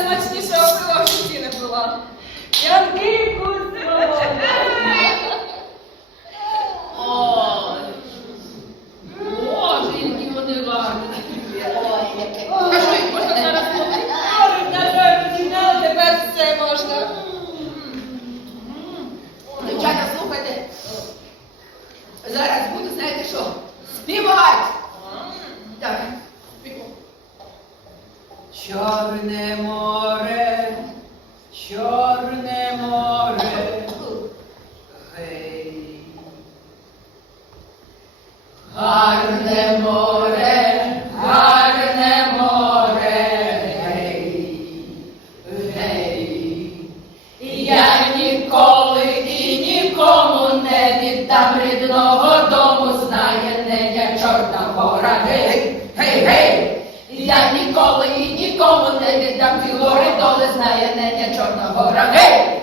я смачнішого пива в житті не була. Янки кусто! О, Боже, які можна зараз помити? Дівчата, слухайте. Зараз буду, знаєте що? Співати! Чорне море, чорне море, гей. Гарне море, гарне море, гей, гей. Я ніколи і нікому не віддам рідного дому, знає не я чорна гора, гей, гей, гей. Я ніколи і нікому не віддам тіло, доли знає не Чорного гей,